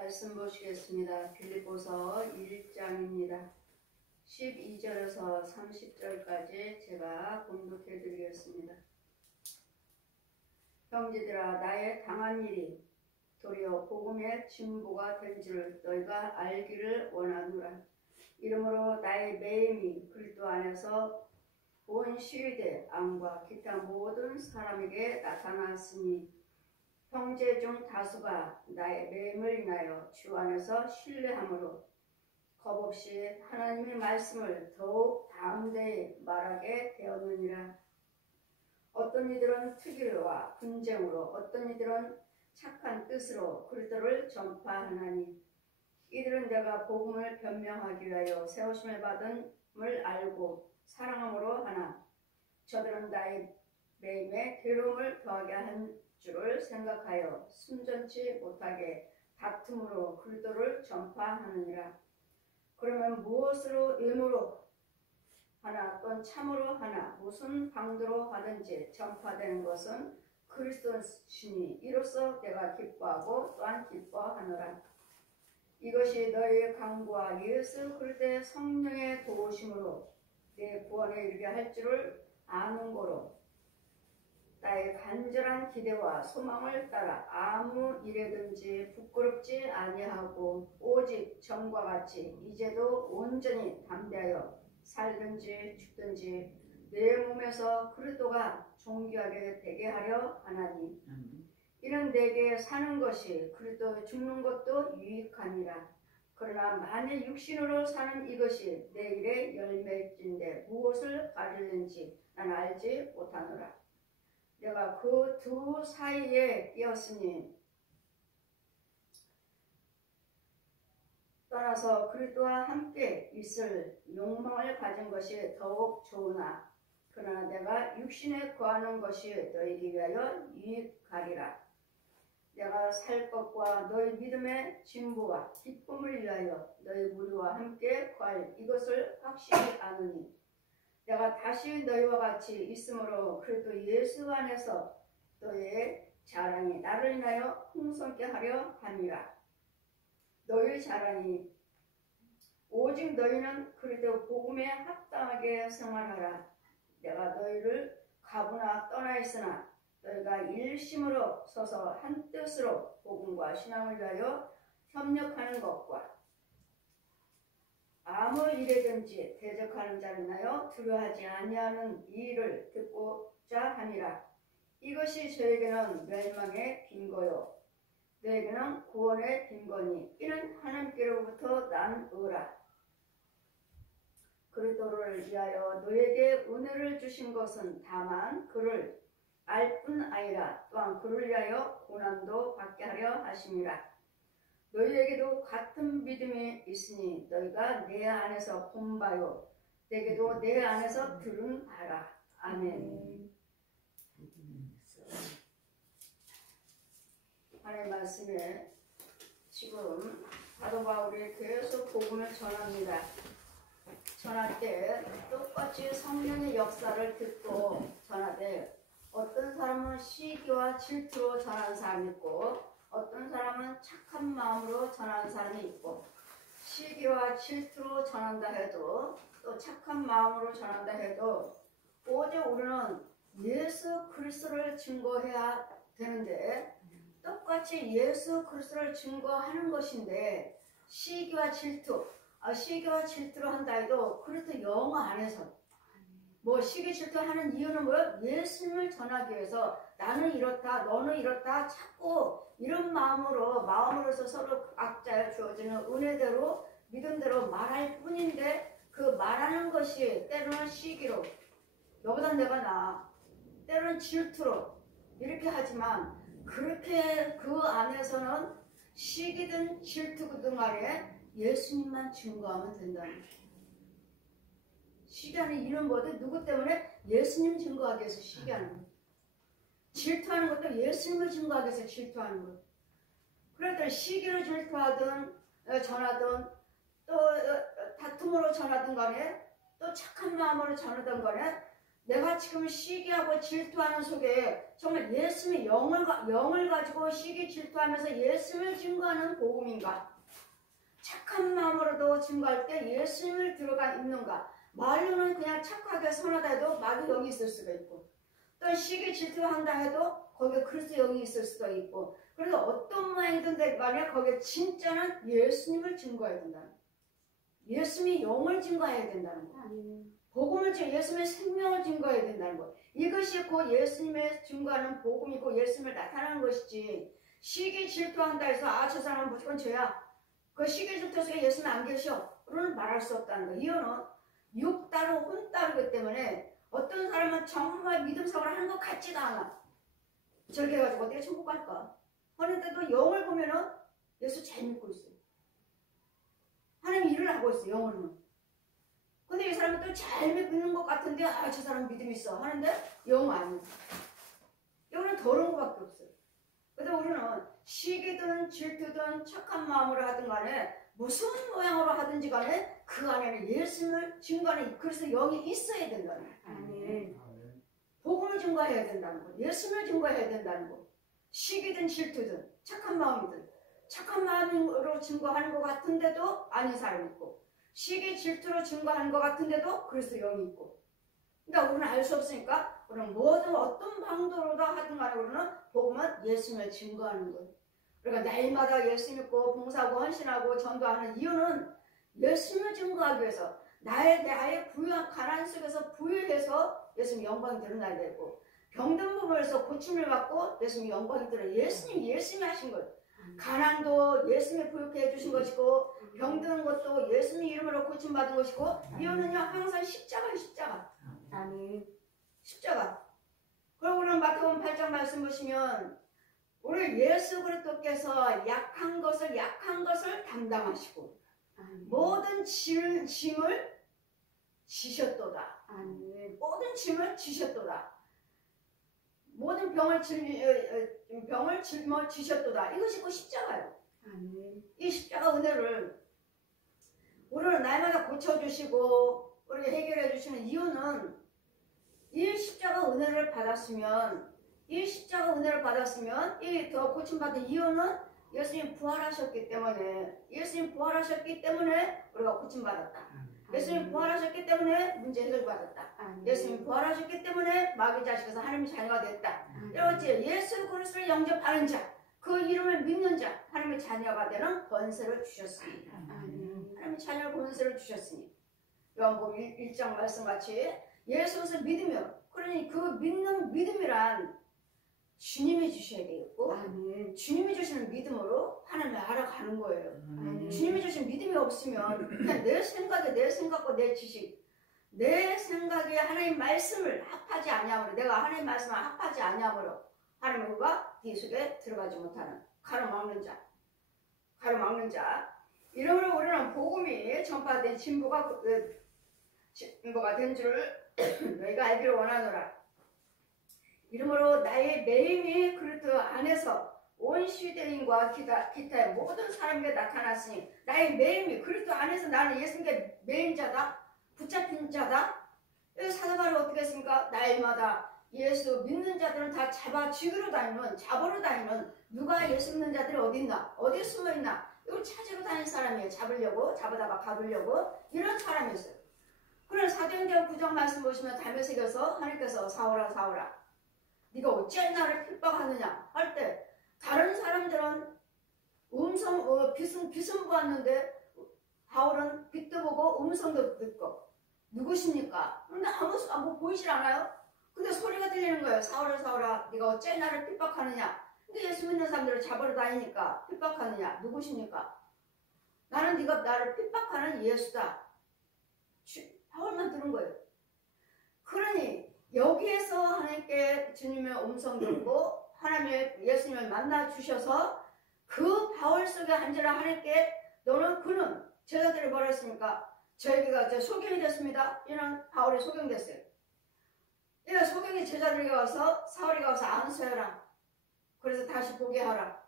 말씀 보시겠습니다. 빌립보서 1장입니다. 12절에서 30절까지 제가 봉독해 드리겠습니다. 형제들아, 나의 당한 일이 도리어 복음의 진보가 된 줄 너희가 알기를 원하노라. 이러므로 나의 매임이 그리스도 안에서 온 시위대 안과 기타 모든 사람에게 나타났으니 형제 중 다수가 나의 매임을 인하여 주 안에서 신뢰함으로 겁없이 하나님의 말씀을 더욱 담대히 말하게 되었느니라. 어떤 이들은 특일과 분쟁으로, 어떤 이들은 착한 뜻으로 그리스도를 전파하나니, 이들은 내가 복음을 변명하기 위하여 세우심을 받음을 알고 사랑함으로 하나, 저들은 나의 매임에 괴로움을 더하게 한 줄을 생각하여 순전치 못하게 다툼으로 그리스도를 전파하느니라. 그러면 무엇으로 의무로 하나 또는 참으로 하나 무슨 방도로 하든지 전파되는 것은 그리스도시니 이로써 내가 기뻐하고 또한 기뻐하노라. 이것이 너희의 강구와 예수 그리스도의 성령의 도우심으로 내 구원에 이르게 할 줄을 아는 고로 나의 간절한 기대와 소망을 따라 아무 일에든지 부끄럽지 아니하고 오직 전과 같이 이제도 온전히 담대하여 살든지 죽든지 내 몸에서 그리스도가 존귀하게 되게 하려 하나니, 이는 내게 사는 것이 그리스도 죽는 것도 유익하니라. 그러나 만일 육신으로 사는 이것이 내 일의 열매일진데 무엇을 가리는지 난 알지 못하노라. 내가 그 두 사이에 끼었으니 떠나서 그리스도와 함께 있을 욕망을 가진 것이 더욱 좋으나, 그러나 내가 육신에 거하는 것이 너희에게 위하여 유익하리라. 내가 살 것과 너희 믿음의 진보와 기쁨을 위하여 너희 무리와 함께 거할 이것을 확실히 아느니, 내가 다시 너희와 같이 있으므로 그리스도 예수 안에서 너희의 자랑이 나를 인하여 풍성케 하려 함이라. 너희 자랑이 오직 너희는 그리스도 복음에 합당하게 생활하라. 내가 너희를 가부나 떠나 있으나 너희가 일심으로 서서 한 뜻으로 복음과 신앙을 위하여 협력하는 것과 아무 일에든지 대적하는 자를 인하여 두려워하지 아니하는 이 일을 듣고자 하니라. 이것이 저에게는 멸망의 빈거요 너에게는 구원의 빈거니, 이는 하나님께로부터 난 의라. 그리스도를 위하여 너에게 은혜를 주신 것은 다만 그를 알 뿐 아니라 또한 그를 위하여 고난도 받게 하려 하심이라. 너희에게도 같은 믿음이 있으니 너희가 내 안에서 본 바요 내게도 내 안에서 들은 바라. 아멘. 하나님의 말씀에 지금 사도 바울이 계속 복음을 전합니다. 전할 때 똑같이 성령의 역사를 듣고 전하되, 어떤 사람은 시기와 질투로 전하는 사람이 있고 어떤 사람은 착한 마음으로 전하는 사람이 있고, 시기와 질투로 전한다 해도 또 착한 마음으로 전한다 해도 오직 우리는 예수 그리스도를 증거해야 되는데, 똑같이 예수 그리스도를 증거하는 것인데 시기와 질투로 한다 해도 그리스도 영어 안에서 뭐 시기 질투하는 이유는 뭐예요? 예수님을 전하기 위해서 나는 이렇다 너는 이렇다 자꾸 이런 마음으로서 서로 각자에 주어지는 은혜대로 믿음대로 말할 뿐인데, 그 말하는 것이 때로는 시기로 너보다 내가 나아, 때로는 질투로 이렇게 하지만, 그렇게 그 안에서는 시기든 질투든 간에 예수님만 증거하면 된다는 거예요. 시기하는 이유는 뭐든 누구 때문에? 예수님 증거하기 위해서 시기하는 거예요. 질투하는 것도 예수님을 증거하기 위해서 질투하는 거예요. 그러니까 시기로 질투하든 전하든 또 다툼으로 전하든 간에 또 착한 마음으로 전하든 간에 내가 지금 시기하고 질투하는 속에 정말 예수님의 영을 가지고 시기 질투하면서 예수님을 증거 증거하는 복음인가? 착한 마음으로도 증거할 때 예수님을 들어가 있는가? 말로는 그냥 착하게 선하다 해도 마귀 영이 있을 수가 있고, 또 시기 질투한다 해도 거기에 그리스도 영이 있을 수도 있고, 그래서 어떤 모양이든 간에 거기에 진짜는 예수님을 증거해야 된다. 예수님이 영을 증거해야 된다는 거. 복음을 예수님의 생명을 증거해야 된다는 거. 이것이 곧 예수님의 증거하는 복음이고 예수님을 나타내는 것이지, 시기 질투한다 해서 저 사람은 무조건 죄야, 그 시기 질투 속에 예수님 안 계셔 그러는 말할 수 없다는 거. 이유는 육 따로 혼 따르기 때문에 어떤 사람은 정말 믿음 생활을 하는 것 같지도 않아. 저렇게 해가지고 어떻게 천국 갈까? 그런데도 영을 보면은 예수 잘 믿고 있어요. 하나님 일을 하고 있어요. 영으로는. 근데 이 사람은 또 잘 믿는 것 같은데 저 사람 믿음 있어 하는데 영 아니야. 영은 더러운 것밖에 없어요. 그래서 우리는 시기든 질투든 착한 마음으로 하든 간에 무슨 모양으로 하든지 간에 그 안에는 예수님을 증거하는, 그래서 영이 있어야 된다는 거예요. 복음을 증거해야 된다는 거, 예수님을 증거해야 된다는 거. 시기든 질투든 착한 마음이든, 착한 마음으로 증거하는 것 같은데도 아닌 사람이 있고, 시기 질투로 증거하는 것 같은데도 그래서 영이 있고. 그러니까 우리는 알 수 없으니까 우리는 모든 어떤 방도로도 하든 간에 우리는 복음은 예수님을 증거하는 거예요. 그러니까 날마다 예수 믿고 봉사하고 헌신하고 전도하는 이유는 예수님을 증거하기 위해서, 나의 부유한 가난 속에서 부유해서 예수님 영광이 드러나야 되고, 병든 부분에서 고침을 받고 예수님 영광이 드러나요. 예수님이 하신 거예요. 가난도 예수님이 부유케 해주신 것이고, 병드는 것도 예수님 이름으로 고침받은 것이고, 이유는요 항상 십자가예요. 십자가. 아멘. 십자가. 그리고 우리는 마태복음 8장 말씀 보시면 우리 예수 그리스도께서 약한 것을 담당하시고 모든 짐을 지셨도다. 모든 짐을 지셨도다. 모든 병을 짊어지셨도다. 이것이 그 십자가예요. 이 십자가 은혜를 우리는 날마다 고쳐주시고 우리가 해결해 주시는 이유는, 이 십자가 은혜를 받았으면 이 더 고침받은 이유는 예수님 부활하셨기 때문에, 우리가 고침받았다. 예수님 부활하셨기 때문에 문제 해결받았다. 예수님 부활하셨기 때문에 마귀 자식에서 하나님의 자녀가 됐다. 이렇지. 예수 그리스도를 영접하는 자, 그 이름을 믿는 자, 하나님의 자녀가 되는 권세를 주셨습니다. 하나님의 자녀 권세를 주셨으니, 요한복음 1장 말씀같이 예수를 믿으며, 그러니 그 믿는 믿음이란 주님이 주셔야 되겠고, 주님이 주시는 믿음으로 하나님을 알아가는 거예요. 주님이 주신 믿음이 없으면 그냥 내 생각과 내 지식, 내 생각에 하나님 말씀을 합하지 아니하므로, 내가 하나님 말씀을 합하지 아니하므로 하나님의 후가 네 속에 들어가지 못하는 가로막는 자. 이러므로 우리는 복음이 전파된 진보가 된 줄을 너희가 알기를 원하노라. 이러므로 나의 매임이 그리스도 안에서 온 시대인과 기타의 모든 사람에게 나타났으니, 나의 매임이 그리스도 안에서 나는 예수님께 매인 자다, 붙잡힌 자다. 그래서 사도 바울이 어떻게 했습니까? 날마다 예수 믿는 자들은 다 잡으러 다니는, 누가 예수 믿는 자들이 어디 있나, 어디 숨어 있나, 이걸 찾으러 다니는 사람이에요. 잡으다가 가두려고, 이런 사람이었어요. 그런 사도행전 9장 말씀 보시면 담에색에서 하나님께서 사울아 네가 어찌 나를 핍박하느냐 할 때, 다른 사람들은 빛은 보았는데 바울은 빛도 보고 음성도 듣고, 누구십니까? 그런데 아무 보이질 않아요. 근데 소리가 들리는 거예요. 사울아 네가 어찌 나를 핍박하느냐. 근데 예수 믿는 사람들을 잡으러 다니니까 핍박하느냐. 누구십니까? 나는 네가 나를 핍박하는 예수다. 바울만 들은 거예요. 그러니 여기에서 하나님께 주님의 음성 듣고 하나님의 예수님을 만나 주셔서 그 바울 속에 앉으라 하나님께, 그는 제자들이 뭐라 했습니까? 저에게가 소경이 됐습니다. 이는 바울이 소경됐어요. 이런 소경이 제자들에게 와서 사울이 가서 안수해라. 그래서 다시 보게 하라.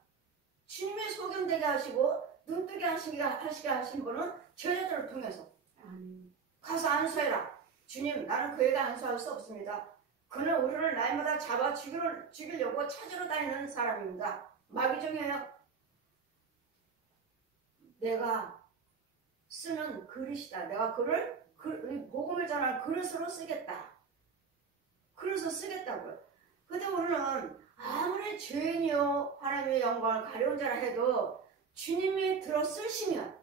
주님의 소경되게 하시고 눈뜨게 하시게 하신 분은 제자들을 통해서 가서 안수해라. 주님, 나는 그에게 안수할 수 없습니다. 그는 우리를 날마다 잡아 죽이려고 찾으러 다니는 사람입니다. 마귀 중이에요. 내가 쓰는 그릇이다. 내가 그를 복음을 전할 그릇으로 쓰겠다. 그릇으로 쓰겠다고요. 근데 우리는 아무리 죄인이요 하나님의 영광을 가려운 자라 해도 주님이 들어 쓰시면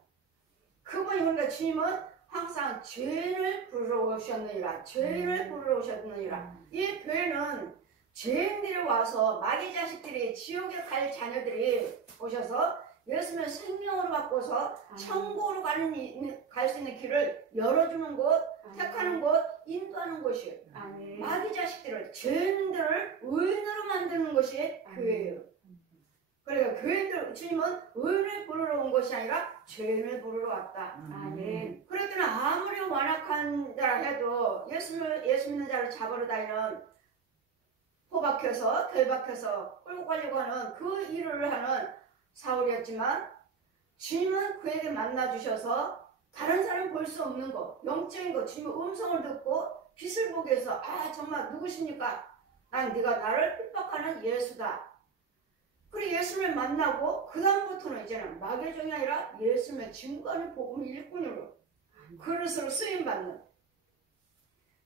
그분이 그러니까 주님은 항상 죄인을 부르러 오셨느니라. 죄인을 부르러 오셨느니라. 이 교회는 죄인들이 와서 마귀 자식들이 지옥에 갈 자녀들이 오셔서 예수님의 생명으로 바꿔서 천국으로 갈 수 있는 길을 열어주는 곳, 택하는 곳, 인도하는 곳이에요. 마귀 자식들을, 죄인들을 의인으로 만드는 것이 교회예요. 그러니까 교회들, 주님은 의인을 부르러 온 것이 아니라 죄인을 부르러 왔다. 그랬더니 아무리 완악한 자라 해도 예수 믿는 자를 잡으러 다니는 포박혀서 결박해서 끌고 가려고 하는 그 일을 하는 사울이었지만 주님은 그에게 만나주셔서 다른 사람 볼 수 없는 것, 영적인 것, 주님의 음성을 듣고 빛을 보게 해서 정말 누구십니까? 난 네가 나를 핍박하는 예수다. 그리고 예수님을 만나고 그 다음부터는 이제는 마귀의 종이 아니라 예수님의 증거하는 복음의 일꾼으로 그릇으로 쓰임받는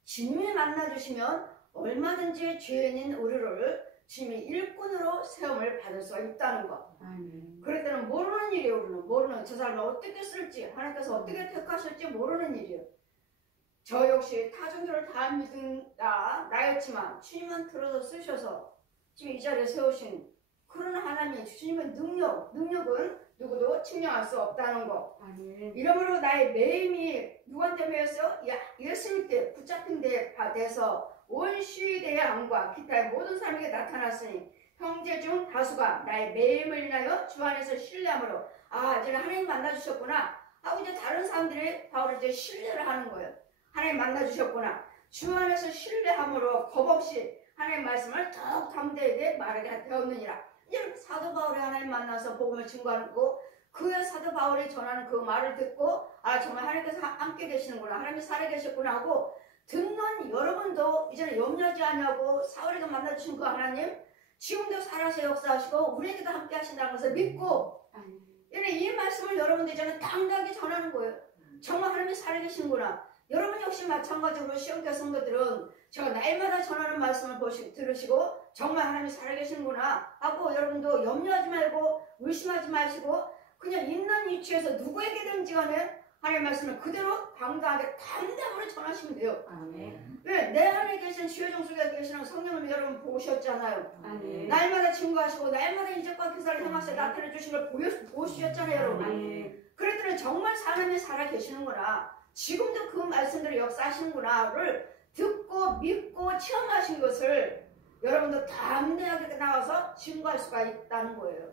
주님이 만나주시면 얼마든지 죄인인 우리를 주님의 일꾼으로 세움을 받을 수가 있다는 것. 그럴 때는 모르는 일이에요. 우리는 모르는 저 사람을 어떻게 쓸지 하나님께서 어떻게 택하실지 모르는 일이에요. 저 역시 타종교를 다 믿은 나였지만 주님은 들어서 쓰셔서 지금 이 자리에 세우신 그런 하나님의 주님의 능력은 누구도 측량할 수 없다는 것. 이러므로 나의 매임이 누구한테 매였어? 예수님께 붙잡힌 데 돼서 온 시위대의 왕과 기타의 모든 사람에게 나타났으니 형제 중 다수가 나의 매임을 인하여 주 안에서 신뢰함으로 이제 하나님 만나주셨구나 하고 이제 다른 사람들이 바울을 이제 신뢰를 하는 거예요. 하나님 만나주셨구나. 주 안에서 신뢰함으로 겁없이 하나님의 말씀을 더욱 담대하게 말하게 되었느니라. 이제 사도 바울이 하나님 만나서 복음을 증거하고 그의 사도 바울이 전하는 그 말을 듣고 정말 하나님께서 함께 계시는구나. 하나님이 살아계셨구나 하고 듣는 여러분도 이제는 염려하지 않냐고 사울이가 만나주신 그 하나님 지금도 살아서 역사하시고 우리에게도 함께 하신다는 것을 믿고 이 말씀을 여러분들 이제는 당당하게 전하는 거예요. 정말 하나님이 살아계시는구나. 여러분 역시 마찬가지로 시험교 성도들은 제가 날마다 전하는 말씀을 들으시고 정말 하나님이 살아계시는구나 하고 여러분도 염려하지 말고 의심하지 마시고 그냥 있는 위치에서 누구에게든지 간에 하나님의 말씀을 그대로 당당하게 담대함으로 전하시면 돼요. 왜? 내 안에 계신 지혜정 속에 계시는 성령을 여러분 보셨잖아요. 날마다 증거하시고 날마다 이적과 기사를 행하셔서 나타내 주신 걸 보셨잖아요. 여러분. 그랬더니 정말 하나님이 살아계시는구나. 지금도 그 말씀대로 역사하시는구나를 듣고 믿고 체험하신 것을 여러분도 담대하게 나가서 증거할 수가 있다는 거예요.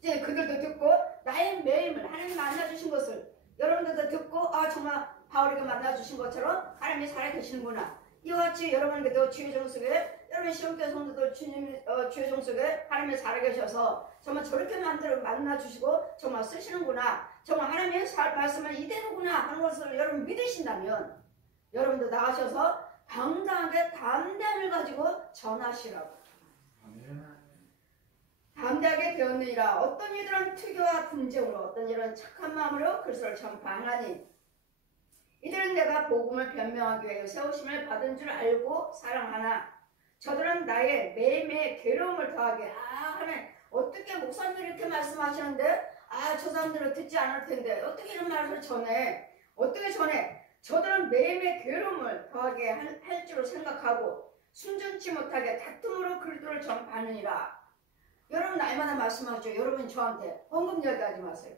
이제 그들도 듣고 나의 매임을 하나님 만나주신 것을 여러분들도 듣고 정말 바울에게 만나주신 것처럼 하나님이 살아계시는구나. 이와 같이 여러분에게도 주의 속에 여러분 시험교 성도도 주님 주의 속에 하나님이 살아계셔서 정말 저렇게 만나주시고 정말 쓰시는구나. 정말 하나님의 말씀을 이대로구나 하는 것을 여러분 믿으신다면 여러분도 나가셔서 당당하게 담대함을 가지고 전하시라고. 담대하게 되었느니라. 어떤 이들은 투교와 분쟁으로 어떤 이들은 착한 마음으로 그리스도를 전파하나니 이들은 내가 복음을 변명하기 위해 세우심을 받은 줄 알고 사랑하나 저들은 나의 매일매일 괴로움을 더하게 하나님 어떻게 목사님이 이렇게 말씀하시는데 저 사람들은 듣지 않을 텐데 어떻게 이런 말을 전해? 어떻게 전해? 저들은 매일매일 괴로움을 더하게 할 줄로 생각하고 순전치 못하게 다툼으로 그리스도를 전파하느니라. 여러분 날마다 말씀하죠. 여러분 저한테 헌금 이야기하지 마세요.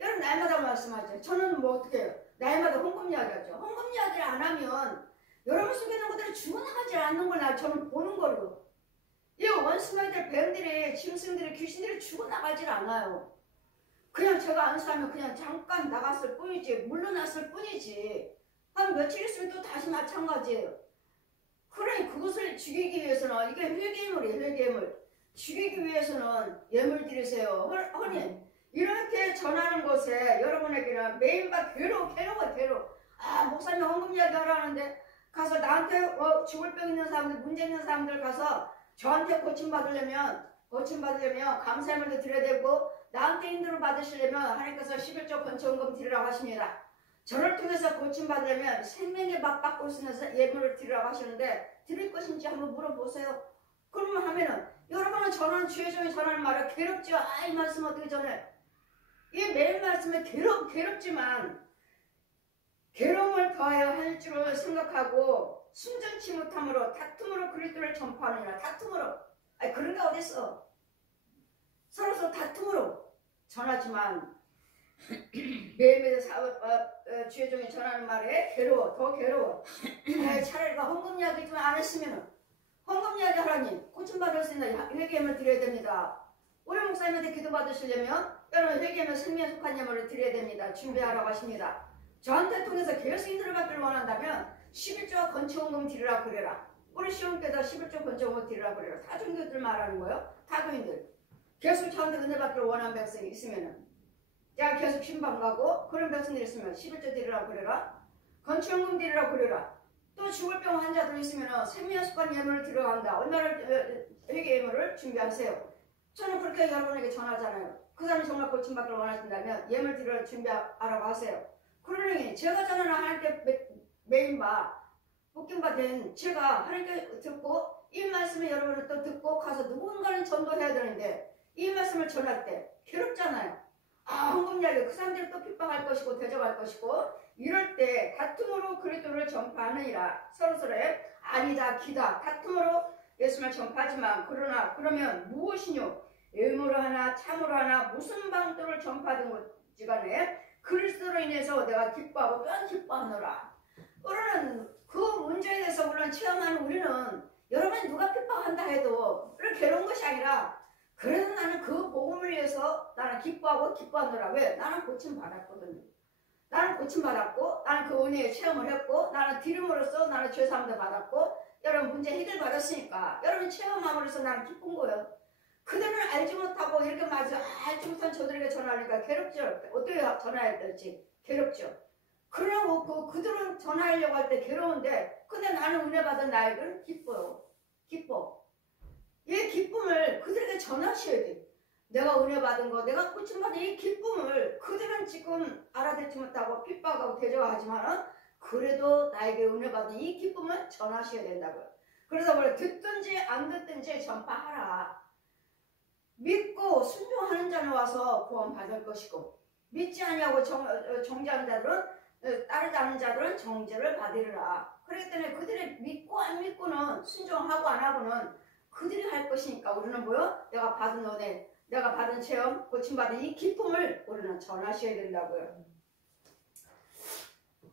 여러분 날마다 말씀하죠. 저는 뭐 어떻게 해요? 날마다 헌금 이야기하죠. 헌금 이야기를 안 하면 여러분 속에 있는 것들이 죽어나가지 않는 걸 저는 보는 거고 이 원수마들 뱀들이 짐승들이 귀신들이 죽어나가질 않아요. 그냥 제가 안수하면 그냥 잠깐 나갔을 뿐이지 물러났을 뿐이지 한 며칠 있으면 또 다시 마찬가지예요. 그러니 그것을 죽이기 위해서는 이게 회개물이에요. 회개물. 죽이기 위해서는 예물 드리세요. 허니 이렇게 전하는 것에 여러분에게는 매일과 괴로워. 목사님 헌금 이야기 하라는데 가서 나한테 죽을 병 있는 사람들 문제 있는 사람들 가서 저한테 고침받으려면 감사의 말도 드려야 되고 나한테 인도를 받으시려면 하나님께서 11조 건축원금 드리라고 하십니다. 저를 통해서 고침받으려면 생명의 밥 받고 있으면서 예물을 드리라고 하시는데 드릴 것인지 한번 물어보세요. 그러면 하면은 여러분은 전하는 주의 종이 전하는 말을 괴롭죠. 이 말씀 어떻게 전해? 이 매일 말씀에 괴롭지만 괴로움을 더하여 할 줄을 생각하고 순전치 못함으로 다툼으로 그리스도를 전파하느니라. 다툼으로. 그런 게 어딨어. 서로서 다툼으로 전하지만 매일매일 주의 종이 전하는 말에 괴로워. 더 괴로워. 차라리 헌금 이야기 좀 안 했으면 헌금 이야기 하라니 고침받을 수 있는 회개임을 드려야 됩니다. 우리 목사님한테 기도 받으시려면 여러분 회개하면 생명에 속한 예물을 드려야 됩니다. 준비하라고 하십니다. 저한테 통해서 계속 인도를 받기를 원한다면 11조와 건축원금 드리라 그래라. 우리 시험께서 11조 건축원금 드리라 그래라. 다 종교들 말하는 거예요. 다 교인들. 계속 저한테 은혜 받기를 원하는 백성이 있으면은 내가 계속 신방 가고 그런 백성들이 있으면 11조 드리라 그래라. 건축원금 드리라 그래라. 또 죽을 병 환자들 있으면 생명에 속한 예물을 들어간다. 얼마를 회개 예물을 준비하세요. 저는 그렇게 여러분에게 전하잖아요. 그 사람이 정말 고침받기를 원하신다면 예물 드리러 준비하라고 하세요. 그러니 제가 전하는 하나님께 메인바 묶임바 된 제가 하나님께 듣고 이 말씀을 여러분을 또 듣고 가서 누군가는 전도해야 되는데 이 말씀을 전할 때 괴롭잖아요. 헌금 이야기 그 사람들을 또 핍박할 것이고 대적할 것이고 이럴 때 다툼으로 그리스도를 전파하느니라. 서로서로의 아니다 기다 다툼으로 예수를 전파하지만 그러면 무엇이뇨? 의무로 하나 참으로 하나 무슨 방도를 전파하든 것지 간에 그리스도로 인해서 내가 기뻐하고 또한 기뻐하노라. 우리는 그 문제에 대해서 물론 체험하는 우리는 여러분이 누가 핍박한다 해도 그렇게 괴로운 것이 아니라 그래도 나는 그 복음을 위해서 나는 기뻐하고 기뻐하노라. 왜? 나는 고침받았거든요. 나는 고침받았고 나는 그 은혜에 체험을 했고 나는 드림으로써 나는 죄사함도 받았고 여러분 문제 해결 받았으니까 여러분 체험함으로써 나는 기쁜 거예요. 그들은 알지 못하고 이렇게 맞아 알지 못한 저들에게 전하니까 괴롭죠. 어떻게 전화해야 될지 괴롭죠. 그러나 그들은 전화하려고 할 때 괴로운데 근데 나는 은혜 받은 나에게는 기뻐요. 기뻐. 이 기쁨을 그들에게 전하셔야 돼. 내가 은혜 받은 거 내가 고침받은 이 기쁨을 그들은 지금 알아듣지 못하고 핍박하고 대적하지만은 그래도 나에게 은혜 받은 이 기쁨을 전하셔야 된다고요. 그래서 원래 듣든지 안 듣든지 전파하라. 믿고 순종하는 자는 와서 구원받을 것이고 믿지 아니하고 정죄하는 자들은 따르지 않는 자들은 정죄를 받으리라. 그렇기 때문에 그들이 믿고 안 믿고는 순종하고 안 하고는 그들이 할 것이니까 우리는 뭐요? 내가 받은 은혜 내가 받은 체험 고침받은 이 기쁨을 우리는 전하셔야 된다고요.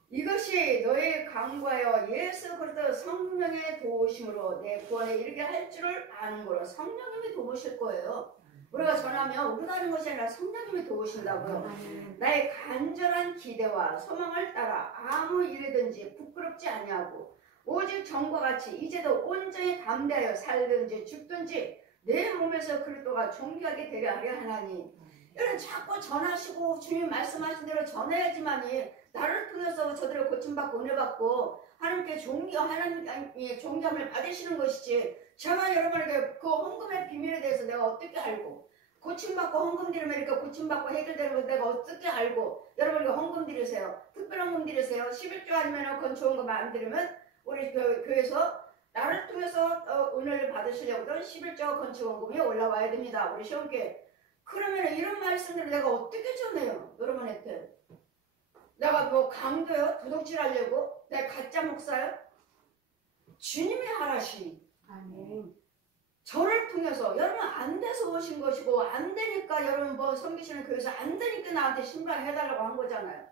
이것이 너의 강구하여 예수 그리스도 성령의 도우심으로 내 구원에 이르게 할 줄을 아는 거로 성령님이 도우실 거예요. 우리가 전하면 우리가 하는 것이 아니라 성령님이 도우신다고요. 나의 간절한 기대와 소망을 따라 아무 일이든지 부끄럽지 아니하고 오직 전과 같이 이제도 온전히 담대하여 살든지 죽든지 내 몸에서 그리스도가 존귀하게 되게 하려 하나니 이런 자꾸 전하시고 주님 말씀하신 대로 전해야지만이 나를 통해서 저들을 고침받고 은혜받고 하나님께 하나님의 존귀함을 받으시는 것이지 제가 여러분에게 그 헌금의 비밀에 대해서 내가 어떻게 알고 고침받고 헌금 드리면 이렇게 고침받고 해결되는 걸 내가 어떻게 알고 여러분에게 헌금 드리세요. 특별한 헌금 드리세요. 11조 아니면 건축원금 안 드리면 우리 교회에서 나를 통해서 은혜를 받으시려거든 11조 건축원금이 올라와야 됩니다. 우리 시험께. 그러면 이런 말씀들을 내가 어떻게 전해요? 여러분한테. 내가 뭐 강도요? 도둑질 하려고? 내가 가짜 목사요? 주님이 하라시니. 아멘. 저를 통해서 여러분 안 돼서 오신 것이고 안 되니까 여러분 뭐 섬기시는 교회에서 안 되니까 나한테 신방해달라고 한 거잖아요.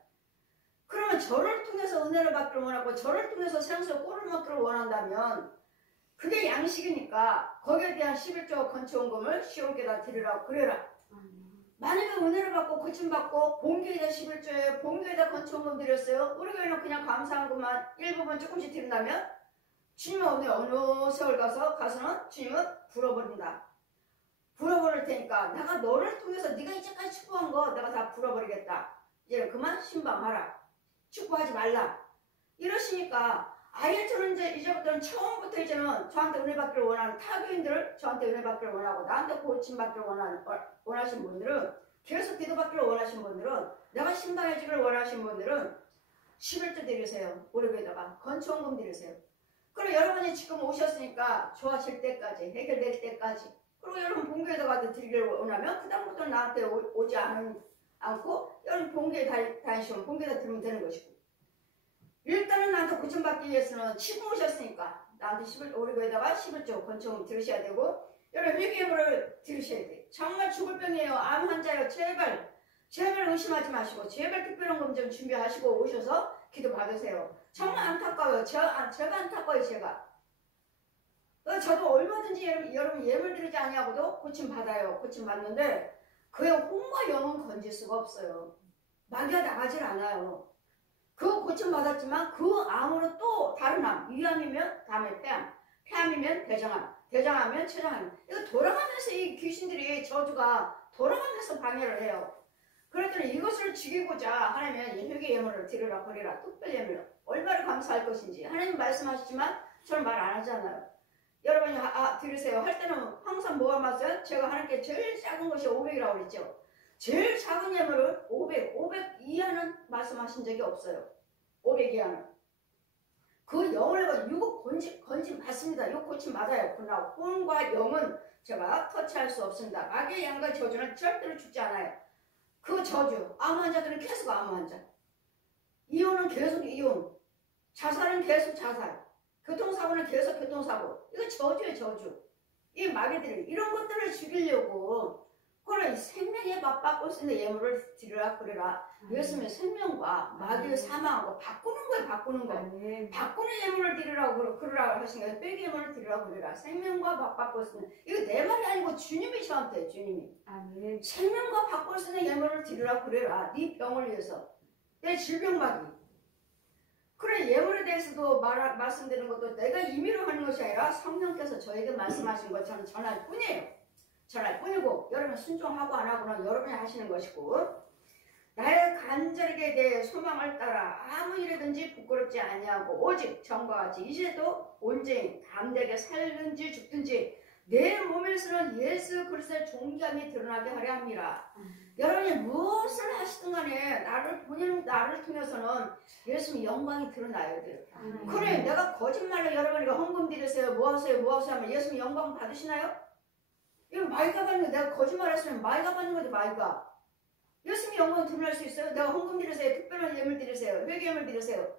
그러면 저를 통해서 은혜를 받기를 원하고 저를 통해서 생수의 꼴을 먹기를 원한다면 그게 양식이니까 거기에 대한 11조 건축원금을 시온께다 드리라고 그래라. 만약에 은혜를 받고 고침받고 본교에다 11조에 본교에다 건축원금 드렸어요. 우리 교회는 그냥 감사한 것만 일부분 조금씩 드린다면 주님은 오늘 어느 세월 가서는 주님은 불어버린다. 불어버릴 테니까 내가 너를 통해서 네가 이제까지 축복한 거 내가 다 불어버리겠다. 이제 그만 신방하라. 축복하지 말라. 이러시니까 아예 저는 이제부터는 처음부터 이제는 저한테 은혜 받기를 원하는 타교인들을 저한테 은혜 받기를 원하고 나한테 고침받기를 원하신 분들은 계속 기도받기를 원하시는 분들은, 내가 신방해지기를 원하시는 분들은 11조 드리세요. 우리 교회다가 건축원금 드리세요. 그리고 여러분이 지금 오셨으니까 좋아질 때까지, 해결될 때까지, 그리고 여러분 본교에다가 드리기를 원하면 그 다음부터는 나한테 오지 않고 여러분 본교에 다니시면 본교에다 드리면 되는 것이고, 일단은 나한테 고침받기 위해서는 지금 오셨으니까 나한테 우리 교회다가 11조 건축원금 들으셔야 되고, 여러분 회개물을 들으셔야 돼. 정말 죽을 병이에요. 암 환자예요. 제발 의심하지 마시고 제발 특별한 검정 준비하시고 오셔서 기도 받으세요. 정말 안타까워요. 제가 안타까워요. 저도 얼마든지 여러분 예물 드리지 아니하고도 고침 받아요. 고침 받는데 그의 혼과 영은 건질 수가 없어요. 마귀가 나가질 않아요. 그 고침 받았지만 그 암으로 또 다른 암, 위암이면 다음에 폐암, 폐암이면 대장암, 대장암이면 췌장암. 이거 돌아가면서 이 귀신들이 저주가 돌아가면서 방해를 해요. 그랬더니 이것을 죽이고자 하나님은 회개 예물을 드리라 버리라, 특별 예물 얼마나 감사할 것인지 하나님 말씀하시지만 저는 말 안 하잖아요. 여러분이 들으세요. 할 때는 항상 뭐가 맞아요? 제가 하나님께 제일 작은 것이 500이라고 그랬죠. 제일 작은 예물을 500 이하는 말씀하신 적이 없어요. 500 이하는. 그 영을 가지고 건진 맞습니다. 요 고침 맞아요. 그러나 혼과 영은 제가 터치할 수 없습니다. 마귀의 양과 저주는 절대로 죽지 않아요. 그 저주, 암 환자들은 계속 암 환자, 이혼은 계속 이혼, 자살은 계속 자살, 교통사고는 계속 교통사고. 이거 저주예요. 저주. 이 마귀들이 이런 것들을 죽이려고 그래 생명에 맞바꿀 수 있는 예물을 드리라 그래라. 예수님의 생명과 마귀를 사망하고 바꾸는 거예요. 바꾸는 거. 바꾸는 예물을 드리라고 그러라 하신 거예요. 빼기 예물을 드리라고 그래라. 생명과 맞바꿀 수 있는, 이거 내 말이 아니고 주님이 저한테, 주님이 생명과 바꿀 수 있는 예물을 드리라고 그래라. 네 병을 위해서, 내 질병 마귀. 그래 예물에 대해서도 말씀드리는 것도 내가 임의로 하는 것이 아니라 성령께서 저에게 말씀하신 것처럼 전할 뿐이에요. 전할 뿐이고, 여러분 순종하고 안 하고는 여러분이 하시는 것이고, 나의 간절하게 대해 소망을 따라 아무 일이든지 부끄럽지 아니하고 오직 전과 같이 이제도 온전히 담대하게 살든지 죽든지 내 몸에서는 예수 그리스도의 존귀함이 드러나게 하려 합니다. 여러분이 무엇을 하시든 간에 나를 통해서는 예수님의 영광이 드러나야 돼요. 그래 내가 거짓말로 여러분이 헌금 드리세요, 뭐 하세요 하면 예수님 영광 받으시나요? 이거 마귀가 받는 거. 내가 거짓말했으면 마귀가 받는 거지. 마귀가. 예수님이 영광 드러날 수 있어요? 내가 헌금 드리세요, 특별한 예물 드리세요, 회개 예물 드리세요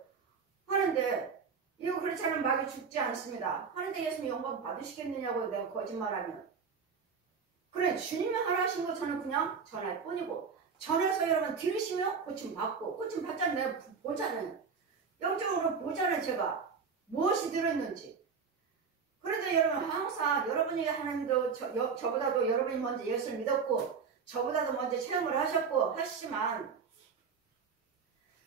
하는데 이거 그렇지 않으면 마귀 죽지 않습니다. 하는데 예수님이 영광 받으시겠느냐고 내가 거짓말하면. 그래 주님이 하라 하신 거 저는 그냥 전할 뿐이고, 전해서 여러분 들으시면 고침 받고, 고침 받자는 내가 보잖아요. 영적으로 보잖아요. 제가 무엇이 들었는지. 그런데 여러분 항상 여러분이 하나님도 저보다도 여러분이 먼저 예수를 믿었고 저보다도 먼저 체험을 하셨고 하시지만,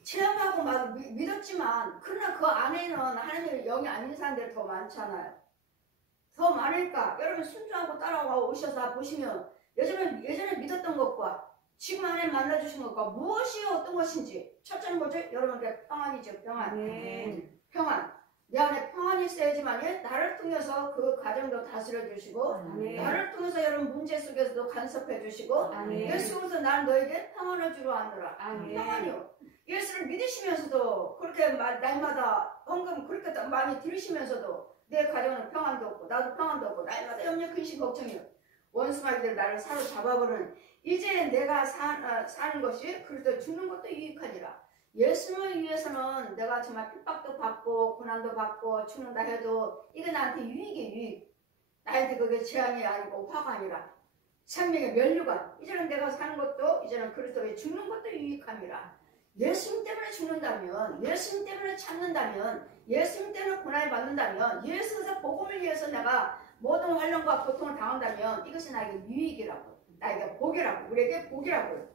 체험하고 막 믿었지만 그러나 그 안에는 하나님의 영이 아닌 사람들이 더 많잖아요. 더 많으니까 여러분 순종하고 따라와 오셔서 보시면 예전에 믿었던 것과 지금 안에 만나주신 것과 무엇이 어떤 것인지. 첫째는 뭐죠? 여러분께 평안이죠. 평안. 내 안에 평안이 있어야지만 나를 통해서 그 가정도 다스려 주시고, 나를 통해서 여러분 문제 속에서도 간섭해 주시고, 예수로서 난 너에게 평안을 주러 왔노라. 평안이요. 예수를 믿으시면서도 그렇게 날마다 헌금 그렇게 많이 들으시면서도 내 가정은 평안도 없고 나도 평안도 없고 날마다 염려 근심 걱정이요. 원수마귀들 나를 사로잡아버리는, 이제 내가 사는 것이 그리스도 죽는 것도 유익하니라. 예수님을 위해서는 내가 정말 핍박도 받고 고난도 받고 죽는다 해도 이게 나한테 유익이에요. 유익. 나한테 그게 재앙이 아니고 화가 아니라 생명의 면류관. 이제는 내가 사는 것도 이제는 그리스도에 죽는 것도 유익함이라. 예수님 때문에 죽는다면, 예수님 때문에 참는다면, 예수님 때문에 고난을 받는다면, 예수의 복음을 위해서 내가 모든 환난과 고통을 당한다면 이것이 나에게 유익이라고, 나에게 복이라고, 우리에게 복이라고요.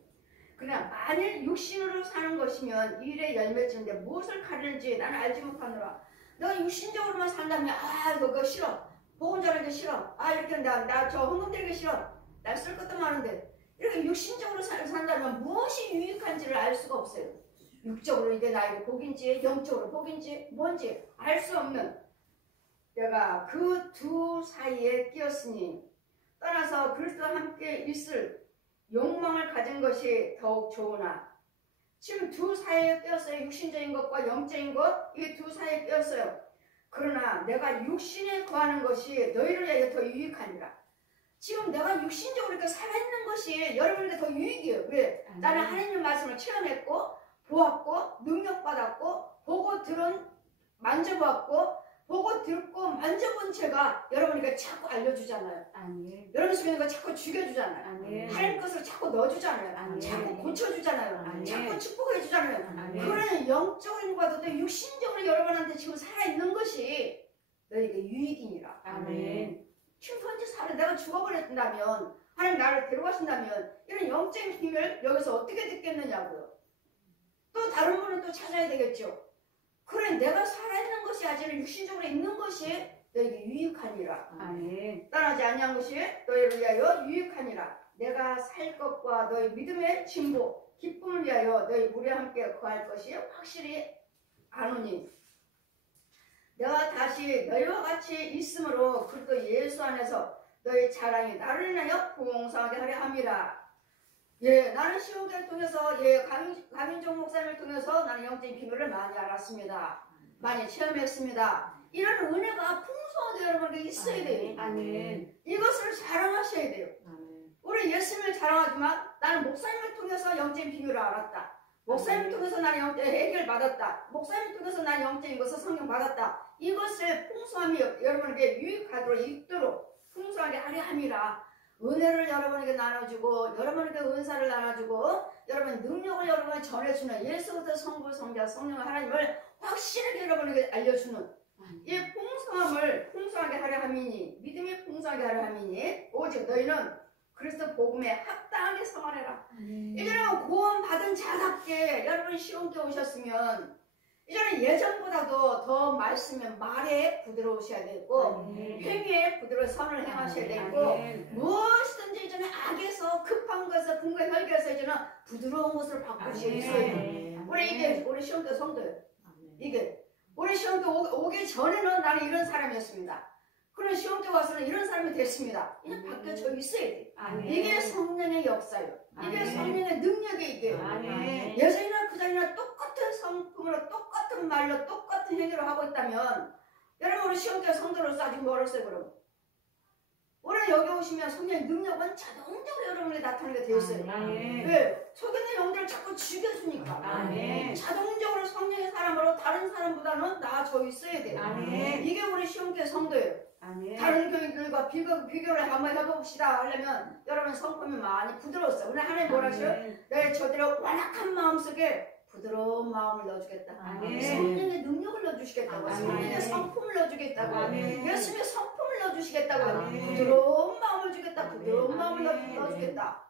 그냥 만일 육신으로 사는 것이면 일의 열매쯤인데 무엇을 가리는지 나는 알지 못하노라. 내가 육신적으로만 산다면 그거 싫어, 복음 전하기 싫어, 이렇게 나 저 헌금 드리기 싫어, 날 쓸 것도 많은데, 이렇게 육신적으로 산다면 무엇이 유익한지를 알 수가 없어요. 육적으로 이게 나에게 복인지 영적으로 복인지 뭔지 알 수 없는, 내가 그 두 사이에 끼었으니 떠나서 그리스도와 함께 있을 욕망을 가진 것이 더욱 좋으나 지금 두 사이에 꼈어요. 육신적인 것과 영적인 것, 이 두 사이에 꼈어요. 그러나 내가 육신에 구하는 것이 너희를 위하여 더 유익하니라. 지금 내가 육신적으로 이렇게 살아있는 것이 여러분에게 더 유익이에요. 왜? 나는 하나님의 말씀을 체험했고 보았고 능력받았고 보고 들은 만져봤고 보고 듣고 만져본 제가 여러분에게 자꾸 알려주잖아요. 아멘. 여러분 속에 있는 거 자꾸 죽여주잖아요. 아멘. 하나님 것을 자꾸 넣어주잖아요. 아멘. 자꾸 고쳐주잖아요. 아멘. 자꾸 축복해주잖아요. 아멘. 그러나 영적인 것보다도 육신적으로 여러분한테 지금 살아있는 것이 너에게 유익이니라. 아멘. 지금 현재 살아 내가 죽어버렸다면 하나님 나를 데려가신다면 이런 영적인 힘을 여기서 어떻게 듣겠느냐고요. 또 다른 분을 또 찾아야 되겠죠. 그래 내가 살아있는 것이 아직 육신적으로 있는 것이 너에게 유익하니라. 아멘. 떠나지 아니한 것이 너희를 위하여 유익하니라. 내가 살 것과 너희 믿음의 진보 기쁨을 위하여 너희 무리 함께 거할 것이 확실히 아노니 내가 다시 너희와 같이 있으므로 그리스도 예수 안에서 너희 자랑이 나를 인하여 풍성하게 하려 함이라. 예, 나는 시온교를 통해서 강윤종 목사님을 통해서 나는 영적인 비밀을 많이 알았습니다. 많이 체험했습니다. 이런 은혜가 풍성하게 여러분에게 있어야 돼요. 아멘. 이것을 자랑하셔야 돼요. 아멘. 우리 예수님을 자랑하지만 나는 목사님을 통해서 영적인 비밀을 알았다. 목사님을 통해서 나는 영적인 해결을 받았다. 목사님을 통해서 나는 영적인 것을 성경 받았다. 이것을 풍성함이 여러분에게 유익하도록 있도록 풍성하게 하려 함이라. 은혜를 여러분에게 나눠주고 여러분에게 은사를 나눠주고 여러분 능력을 여러분에게 전해주는 예수부터 성부 성자 성령의 하나님을 확실하게 여러분에게 알려주는 이 풍성함을 풍성하게 하려 함이니 믿음이 풍성하게 하려 함이니 오직 너희는 그리스도 복음에 합당하게 성하라. 이제는 구원받은 자답게 여러분이 시온께 오셨으면 이제는 예전보다도 더 말에 부드러우셔야 되고 행위에 부드러운 선을 행하셔야 되고 무엇이든지 이제는 악에서 급한 것에서 분과 혈기에서 이제는 부드러운 것을 바꾸시고 있어요. 우리 시온교 성도예요. 이게 우리 시온교 오기 전에는 나는 이런 사람이었습니다. 그런 시온교 와서는 이런 사람이 됐습니다. 이제 바뀌어져 있어야 돼. 이게 성령의 역사예요. 이게 성령의 능력이 이게 예전이나 그전이나 똑같은 성품으로 똑같은 말로 똑같은 행위를 하고 있다면 여러분 우리 시온교 성도로서 아직 멀었어요. 그럼 오늘 여기 오시면 성령의 능력은 자동적으로 여러분에게 나타나게 되어 있어요. 왜? 속에 있는 영들을 자꾸 죽여주니까 자동적으로 성령의 사람으로 다른 사람보다는 나아져 있어야 돼요. 이게 우리 시온교 성도예요. 다른 교인들과 비교를 한번 해봅시다 하려면 여러분 성품이 많이 부드러웠어요. 오늘 하나님 뭐라 하셔요? 내 저들의 완악한 마음속에 부드러운 마음을 넣어주겠다. 성령의 능력을 넣어주시겠다고. 성령의 성품을 넣어주겠다고. 예수님의 성품을 넣어주시겠다고. 부드러운 마음을 주겠다. 부드러운 마음을 넣어주겠다.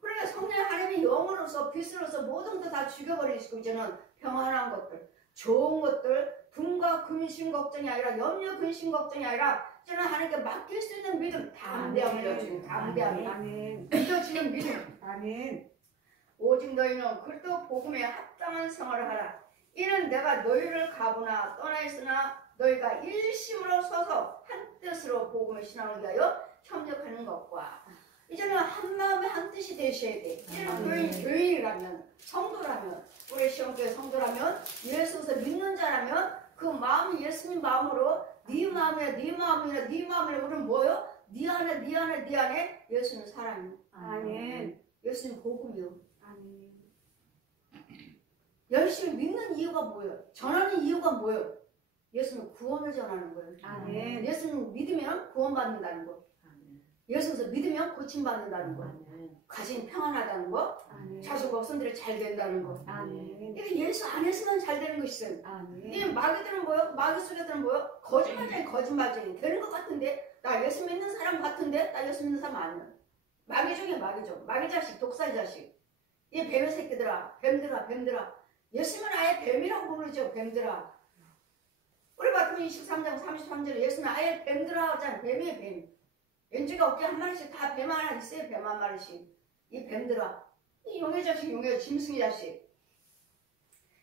그러니까 성령의 하나님의 영으로서 빛으로서 모든 것 다 죽여버리시고 이제는 평안한 것들 좋은 것들 분과 근심 걱정이 아니라 염려 근심 걱정이 아니라 이제는 하나님께 맡길 수 있는 믿음 담대함을 넣어주고 담대함을 믿어지는 믿음 오직 너희는 그리스도 복음에 합당한 생활을 하라. 이는 내가 너희를 가보나 떠나 있으나 너희가 일심으로 서서 한 뜻으로 복음의 신앙을 위하여 협력하는 것과 이제는 한 마음에 한 뜻이 되셔야 돼. 이제는 교인이라면 성도라면 우리 시온교회 성도라면 예수를 믿는 자라면 그 마음이 예수님 마음으로 네 마음이야 네 마음이야 네 마음이야 우리는 뭐요? 네 안에 예수는 사랑이요. 예수님 복음이요. 열심히 믿는 이유가 뭐예요? 전하는 이유가 뭐예요? 예수는 구원을 전하는 거예요. 예수는 믿으면 구원받는다는 거. 예수를 믿으면 고침받는다는 거. 가진 평안하다는 거. 자식 백성들이 잘 된다는 거. 이게 예수 안에서만 잘 되는 것이죠. 이 마귀들은 뭐요? 마귀 속에들은 뭐요? 거짓말쟁이 되는 것 같은데 나 예수 믿는 사람 같은데 나 예수 믿는 사람 아니야. 마귀 중에 마귀죠. 마귀 자식, 독살 자식. 이 뱀의 새끼들아, 뱀들아. 예수님은 아예 뱀이라고 부르죠. 뱀들아. 우리 마태복음 23장 33절에 예수는 아예 뱀들아 하잖아요. 뱀이에요, 뱀. 왼쪽에 어깨 한 마리씩 다 뱀 하나 있어요. 뱀 한 마리씩. 이 뱀들아. 이 용의 자식, 짐승의 자식.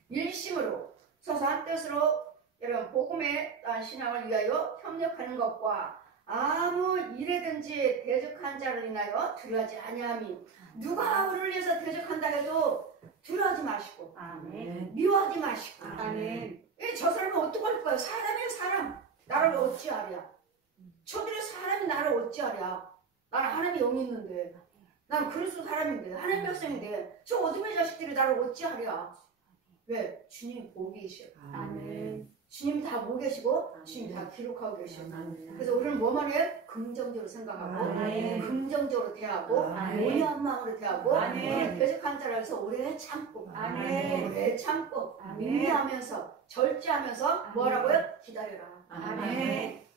일심으로 서서 한 뜻으로 여러분 복음의 신앙을 위하여 협력하는 것과 아무 일에든지 대적한 자를 인하여 두려워하지 아니함이. 누가 우리를 위해서 대적한다 해도 두려워하지 마시고 아멘. 미워하지 마시고. 아멘. 저 사람은 어떡할 거야? 사람이야 사람. 나를 어찌하랴? 저들의 사람이 나를 어찌하랴? 나는 하나님의 영이 있는데, 나는 그리스도 사람인데, 하나님 백성인데, 저 어둠의 자식들이 나를 어찌하랴? 왜? 주님 보고 계셔. 아멘. 주님 다 보고 계시고, 주님 다 기록하고 계셔. 아멘. 그래서 우리는 뭐만 해? 긍정적으로 생각하고, 아멘. 긍정적으로 대하고, 아멘. 온유한 마음으로 대하고, 아멘. 대적한 자라서 오래 참고, 아멘. 오래 참고, 아멘. 인내하면서, 절제하면서, 뭐라고요? 기다려라. 아멘.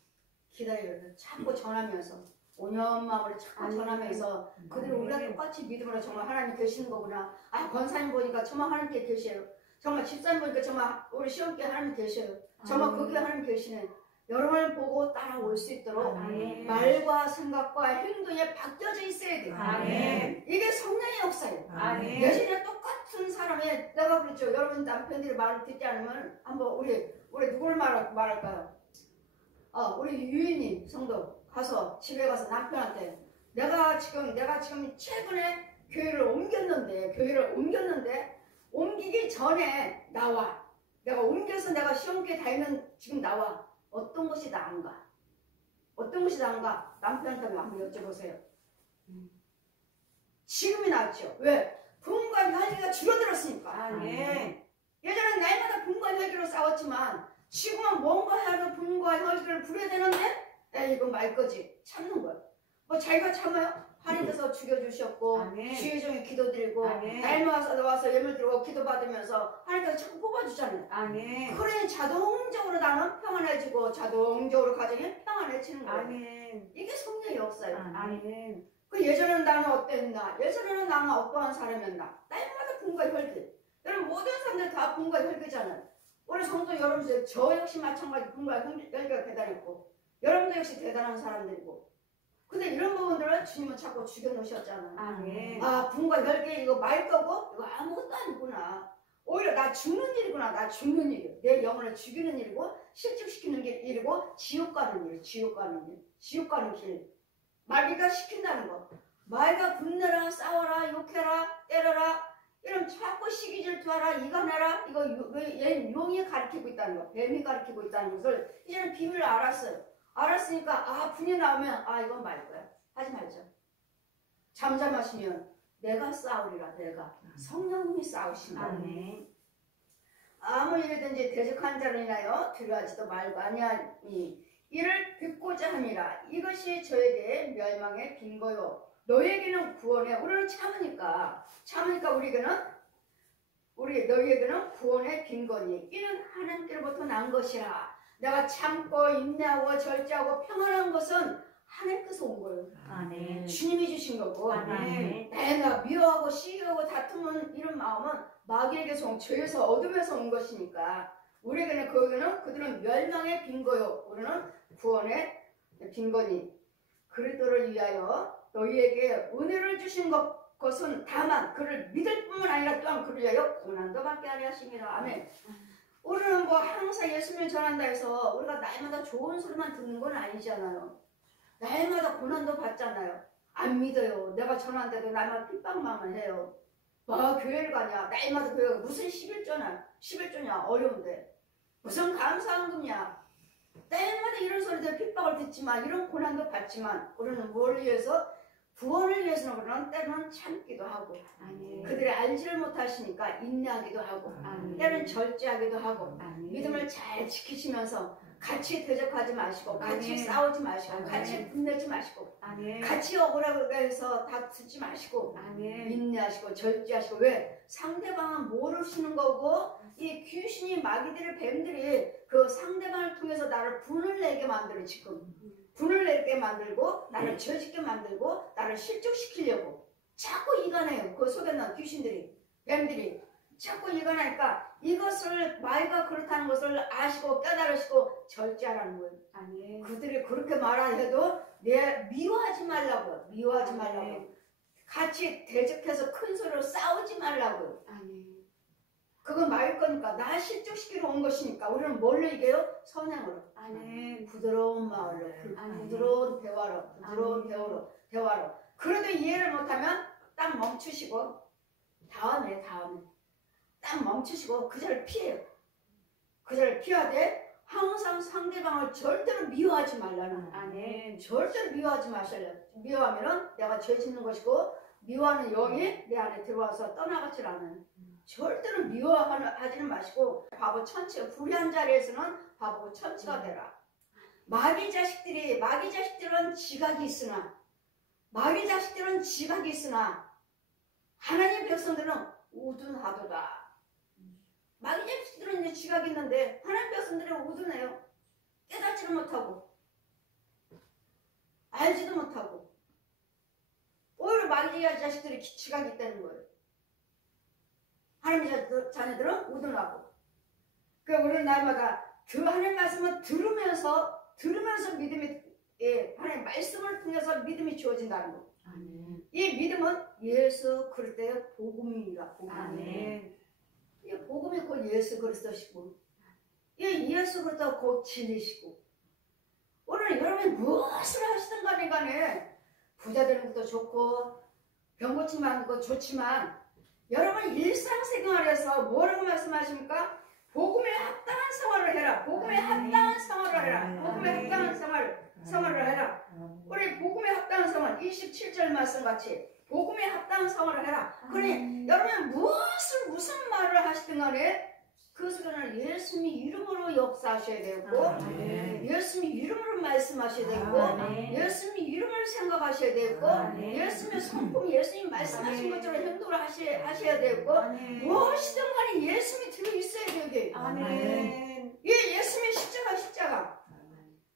기다려라. 참고 전하면서, 온유한 마음으로 참고 아멘. 전하면서, 그들이 우리가 똑같이 믿음으로 정말 하나님 계시는 거구나. 아, 권사님 보니까 정말 하나님께 계셔요. 정말 집사님 보니까 정말 우리 시험께 하나님 계셔요. 정말 거기에 하나님 계시네. 여러분을 보고 따라올 수 있도록 아멘. 말과 생각과 행동에 바뀌어져 있어야 돼. 아멘. 이게 성령의 역사예요. 아멘. 예전에 똑같은 사람이 내가 그렇죠. 여러분 남편들이 말을 듣지 않으면 한번 우리 누구를 말할까요? 우리 유인님 성도 가서 집에 가서 남편한테 내가 지금 최근에 교회를 옮겼는데 옮기기 전에 나와. 내가 옮겨서 내가 시험기에 다니는 지금 나와. 어떤 것이 나은가? 남편한테 한번 여쭤보세요. 지금이 낫죠. 왜? 부흥과 혈기가 줄어들었으니까. 아멘. 예전엔 날마다 부흥과 혈기로 싸웠지만 지금은 뭔가 해도 부흥과 혈기를 부려야 되는데 이건 말 거지. 참는 거야. 뭐 자기가 참아요? 하나님께서 죽여주셨고 아멘. 주의 종에 기도드리고 아멘. 날마다 와서 예물 드리고 기도받으면서 하나님께서 자꾸 뽑아주잖아요. 아멘. 그러니 자동적으로 나는 평안해지고 자동적으로 가정이 평안해지는 거예요. 아멘. 이게 성령의 역사예요. 아멘. 그 예전에는 나는 어땠나? 예전에는 나는 어떠한 사람이었나? 날마다 분과 혈기. 여러분 모든 사람들 다 분과 혈기잖아요. 우리 성도 여러분들 저 역시 마찬가지 분과 혈기가 대단했고 여러분도 역시 대단한 사람들이고. 근데 이런 부분들은 주님은 자꾸 죽여놓으셨잖아요. 아멘. 분과 혈기 이거 말 거고 이거 아무것도 아니구나. 오히려 나 죽는 일이구나. 나 죽는 일이요. 내 영혼을 죽이는 일이고 실직시키는 일이고 지옥 가는 일. 지옥 가는 길. 마귀가 시킨다는 거. 마귀가 분내라, 싸워라, 욕해라, 때려라. 이런 자꾸 시기 질투하라, 이간해라. 이거 얘 용이 가르치고 있다는 거. 뱀이 가르치고 있다는 것을 이제는 비밀을 알았어요. 알았으니까 분이 나오면 이건 말 거야. 하지 말자. 잠잠하시면 내가 싸우리라. 내가 성령님이 싸우신다. 아멘. 아무 일이든지 대적한 자를 인하여 두려워하지도 말고 아니하니 이를 듣고자 함이라. 이것이 저에게 멸망의 빈거요 너에게는 구원의. 우리는 참으니까 너희에게는 구원의 빈거니 이는 하나님께로부터 난 것이라. 내가 참고 인내하고 절제하고 평안한 것은 하나님께서 온 거예요. 아멘. 주님이 주신 거고. 아멘. 내가 미워하고 시기하고 다투는 이런 마음은 마귀에게서 온, 죄에서 어둠에서 온 것이니까 우리에게는 그들은 멸망의 빈거요 우리는 구원의 빈거니 그리스도를 위하여 너희에게 은혜를 주신 것은 다만 그를 믿을 뿐만 아니라 또한 그를 위하여 고난도 받게 하려 하심이라. 아멘. 우리는 뭐 항상 예수님을 전한다 해서 우리가 날마다 좋은 소리만 듣는 건 아니잖아요. 날마다 고난도 받잖아요. 안 믿어요. 내가 전한데도 날마다 핍박만 해요. 교회를 가냐? 날마다 교회가 무슨 11조냐? 어려운데. 무슨 감사한금이야. 날마다 이런 소리들 핍박을 듣지만 이런 고난도 받지만 우리는 뭘 위해서? 구원을 위해서는 그러나 때로는 참기도 하고 아멘. 그들이 알지를 못하시니까 인내하기도 하고 아멘. 때로는 절제하기도 하고 아멘. 믿음을 잘 지키시면서 같이 대적하지 마시고 같이 아멘. 싸우지 마시고 아멘. 같이 분내지 마시고 아멘. 같이 억울하게 해서 다투지 마시고 아멘. 인내하시고 절제하시고. 왜? 상대방은 모르시는 거고 이 귀신이 마귀들의 뱀들이 그 상대방을 통해서 나를 분을 내게 만들어 지금 분을 내게 만들고 나를 죄짓게 만들고 나를 실족시키려고 자꾸 이간해요. 그 속에 있는 귀신들이 뱀들이 자꾸 이간하니까 이것을 마귀가 그렇다는 것을 아시고 깨달으시고 절제하라는 거예요. 아멘. 그들이 그렇게 말해도 미워하지 말라고요. 미워하지 말라고. 같이 대적해서 큰 소리로 싸우지 말라고요. 아멘. 그건 마귀 거니까 나 실족시키러 온 것이니까 우리는 뭘로 이겨요? 선행으로. 아멘. 부드러운 마을로, 아멘. 부드러운 대화로, 부드러운 아멘. 대화로. 그래도 이해를 못하면 딱 멈추시고 다음에 딱 멈추시고 그 자리를 피해요. 그 자리를 피하되 항상 상대방을 절대로 미워하지 말라는 거예요. 아멘. 절대로 미워하지 마셔요. 미워하면은 내가 죄 짓는 것이고 미워하는 영이 내 안에 들어와서 떠나가질 않아요. 절대로 미워하지는 마시고 바보 천치, 불의한 자리에서는 바보 천치가 되라. 마귀 자식들은 지각이 있으나 하나님의 백성들은 우둔하도다. 마귀 자식들은 이제 지각이 있는데 하나님의 백성들은 우둔해요. 깨닫지를 못하고 알지도 못하고 오히려 마귀 자식들이 지각이 있다는 거예요. 하나님의 자녀들은 우둔하고. 그러니까 우리는 날마다 하나님 말씀을 들으면서 믿음이, 하나님 말씀을 통해서 믿음이 주어진다는 거. 아멘. 이 믿음은 예수 그리스도의 복음이라. 아멘. 이 복음이 곧 예수 그리스도시고, 이 예수 그리스도가 곧 진리시고. 오늘 여러분이 무엇을 하시든 간에 부자 되는 것도 좋고 병 고침 받는 것도 좋지만 여러분 일상생활에서 뭐라고 말씀하십니까? 복음에 합당한 생활을 해라. 복음에 합당한 생활을 해라. 복음에 합당한 생활을 해라. 우리 복음에 합당한 생활 27절 말씀같이 복음에 합당한 생활을 해라. 그러니 여러분 무슨 말을 하시든 간에 그 순간을 예수님 이름으로 역사하셔야 되고 예수님 이름으로 말씀하셔야 되고 예수님 이름을 생각하셔야 되고 예수님의 성품 예수님 말씀하신 것처럼 행동을 하셔야 되고 무엇이든 간에 예수님이 들어있어야 되게. 아멘. 이 예수님의 십자가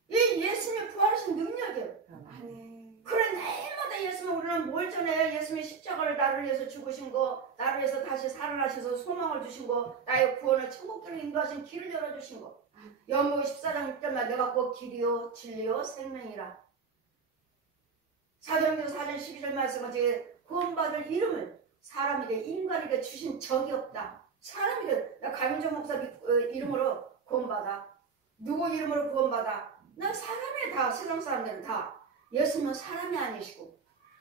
이 예수님의 부활하신 능력이에요. 아멘. 그래 날마다 예수님 우리는 뭘 전해? 예수님의 십자가를 나를 위해서 죽으신 거, 나를 위해서 다시 살아나셔서 소망을 주신 거, 나의 구원을 천국길로 인도하신 길을 열어주신 거. 요한복음 14장 6절만 내가 곧 길이요 진리요 생명이라. 사도행전 4장 12절 말씀하지 구원받을 이름을 사람에게 인간에게 주신 적이 없다. 사람에게 나 강윤정 목사 이름으로 구원받아. 누구 이름으로 구원받아? 나 사람에 다 세상 사람들은 다 예수님은 사람이 아니시고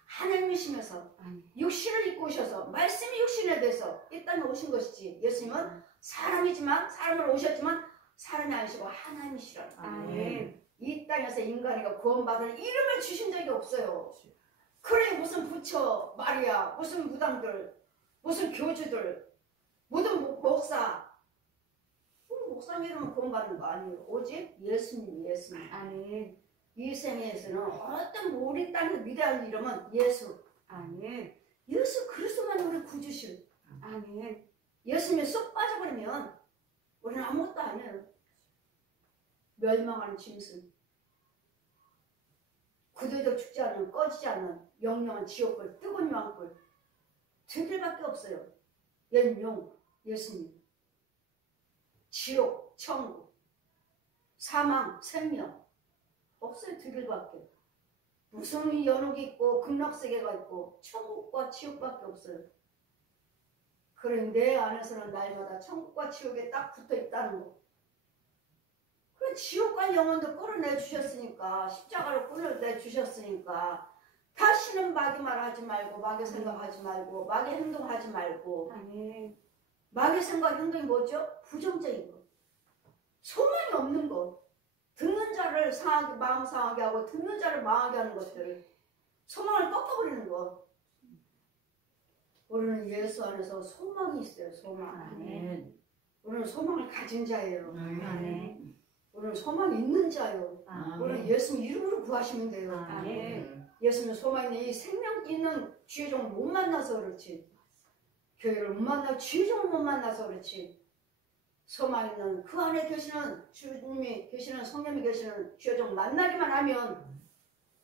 하나님이시면서 육신을 입고 오셔서 말씀이 육신에 대해서 이 땅에 오신 것이지 예수님은 사람이지만 사람으로 오셨지만 사람이 아니시고 하나님이시라. 아멘. 이 땅에서 인간이가 구원받을 이름을 주신 적이 없어요. 그래 무슨 부처 마리아 무슨 무당들 무슨 교주들 모든 목사 목사님 이름은 구원받는 거 아니에요. 오직 예수님. 아멘. 이 생에서는 어떤 우리 땅에서 위대한 이름은 예수. 아멘. 예수 그리스도만 우리 구주실. 아멘. 예수님에 쏙 빠져버리면 우리는 아무것도 아니에요. 멸망하는 짐승. 그들도 죽지 않는 꺼지지 않는 영영한 지옥불 뜨거운 유황불 두 길밖에 없어요. 용 예수님. 지옥 천국 사망 생명 없어요. 두 길밖에. 무슨 연옥이 있고 극락세계가 있고 천국과 지옥밖에 없어요. 그런데 내 안에서는 날마다 천국과 지옥에 딱 붙어 있다는 거. 그 지옥과 영혼도 끌어내 주셨으니까 십자가로 끌어내 주셨으니까 다시는 마귀 말하지 말고 마귀 생각하지 말고 마귀 행동하지 말고. 아멘. 마귀 생각 행동이 뭐죠? 부정적인 거. 소망이 없는 거. 듣는 자를 마음 상하게 하고 듣는 자를 망하게 하는 것들. 소망을 꺾어버리는 거. 우리는 예수 안에서 소망이 있어요. 소망. 아멘. 우리는 소망을 가진 자예요. 아멘. 우리는 소망이 있는 자예요. 아멘. 우리는 예수님 이름으로 구하시면 돼요. 아멘. 예수님 소망 있는 이 생명 있는 주의종을 못 만나서 그렇지. 교회를 못 만나고 주의종을 못 만나서 그렇지. 소망 있는 그 안에 계시는 주님이 계시는 성령이 계시는 주의종 만나기만 하면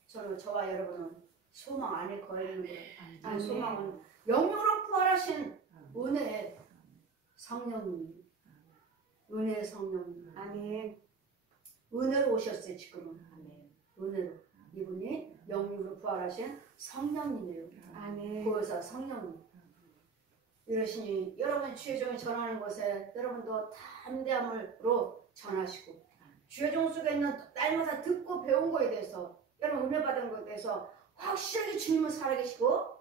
저와 여러분은 소망 안에 거하는 거예요. 이 소망은 영으로 부활하신 은혜의 성령님. 은혜의 성령님. 아멘. 은혜로 오셨어요. 지금은. 아멘. 은혜로. 이분이 영으로 부활하신 성령님이에요. 아멘. 보혜사 성령님. 이러시니 여러분 주의 종이 전하는 것에 여러분도 담대함으로 전하시고 주의 종 속에 있는 날마다 듣고 배운 거에 대해서 여러분 은혜 받은 것에 대해서 확실하게 주님은 살아계시고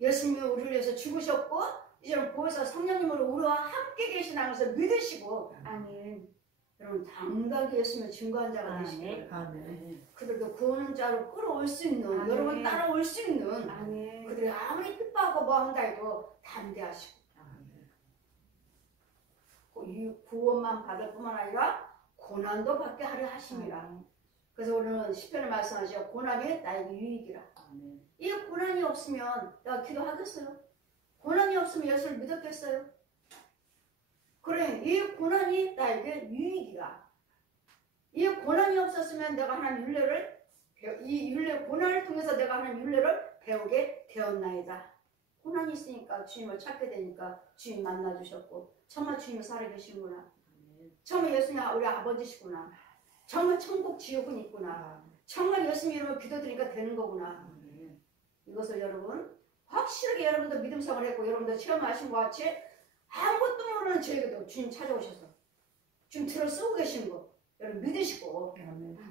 예수님이 우리를 위해서 죽으셨고 이제는 보혜사 성령님으로 우리와 함께 계시다는 것을 믿으시고 아멘. 여러분 당당하게 예수님의 증거한 자가 되시길 아멘. 그들도 구원한 자로 끌어올 수 있는 아멘. 여러분 따라올 수 있는 아멘. 그들이 아무리 핍박하고 뭐 한다 해도 담대하시고 이 구원만 받을 뿐만 아니라 고난도 받게 하려 하십니다. 그래서 우리는 시편에 말씀하시죠. 고난이 나에게 유익이라. 이 고난이 없으면 내가 기도하겠어요? 고난이 없으면 예수를 믿었겠어요? 그래, 이 고난이 나에게 유익이라. 이 고난이 없었으면 내가 하나님 율례를 이 율례 고난을 통해서 내가 하나님 율례를 배우게 되었나이다. 고난이 있으니까 주님을 찾게 되니까 주님 만나 주셨고 정말 주님이 살아계시는구나. 정말 예수님이 우리 아버지시구나. 정말 천국 지옥은 있구나. 정말 예수님 이름으로 기도드리니까 되는 거구나. 이것을 여러분 확실하게 여러분도 믿음 생활을 했고 여러분도 체험하신 것 같이 아무것도 모르는 저에게도 주님 찾아오셔서 주님 들어 쓰고 계시는 거 여러분 믿으시고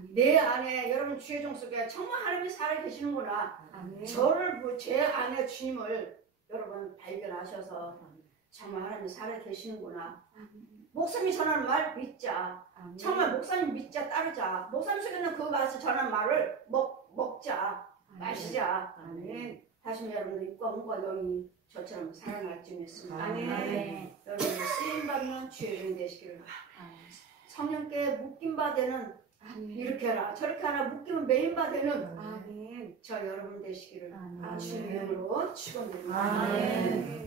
내 안에 여러분 주의 종 속에 정말 하나님이 살아 계시는구나. 저를 제 안에 주님을 여러분 발견하셔서 정말 하나님이 살아 계시는구나. 목사님이 전하는 말 믿자. 정말 목사님 믿자 따르자. 목사님 속에는 그 가서 전하는 말을 먹자. 마시자. 아멘. 다시 여러분들 입과 문과 영이 저처럼 살아날 줄 믿습니다. 아멘. 여러분들 쓰임받는 주의 종이 되시기를 성령께 묶임바 되는 이렇게 하라 저렇게 하라 묶이면 메인바 되는 아멘. 저 여러분 되시기를 아멘. 주님으로 축원드립니다. 아멘.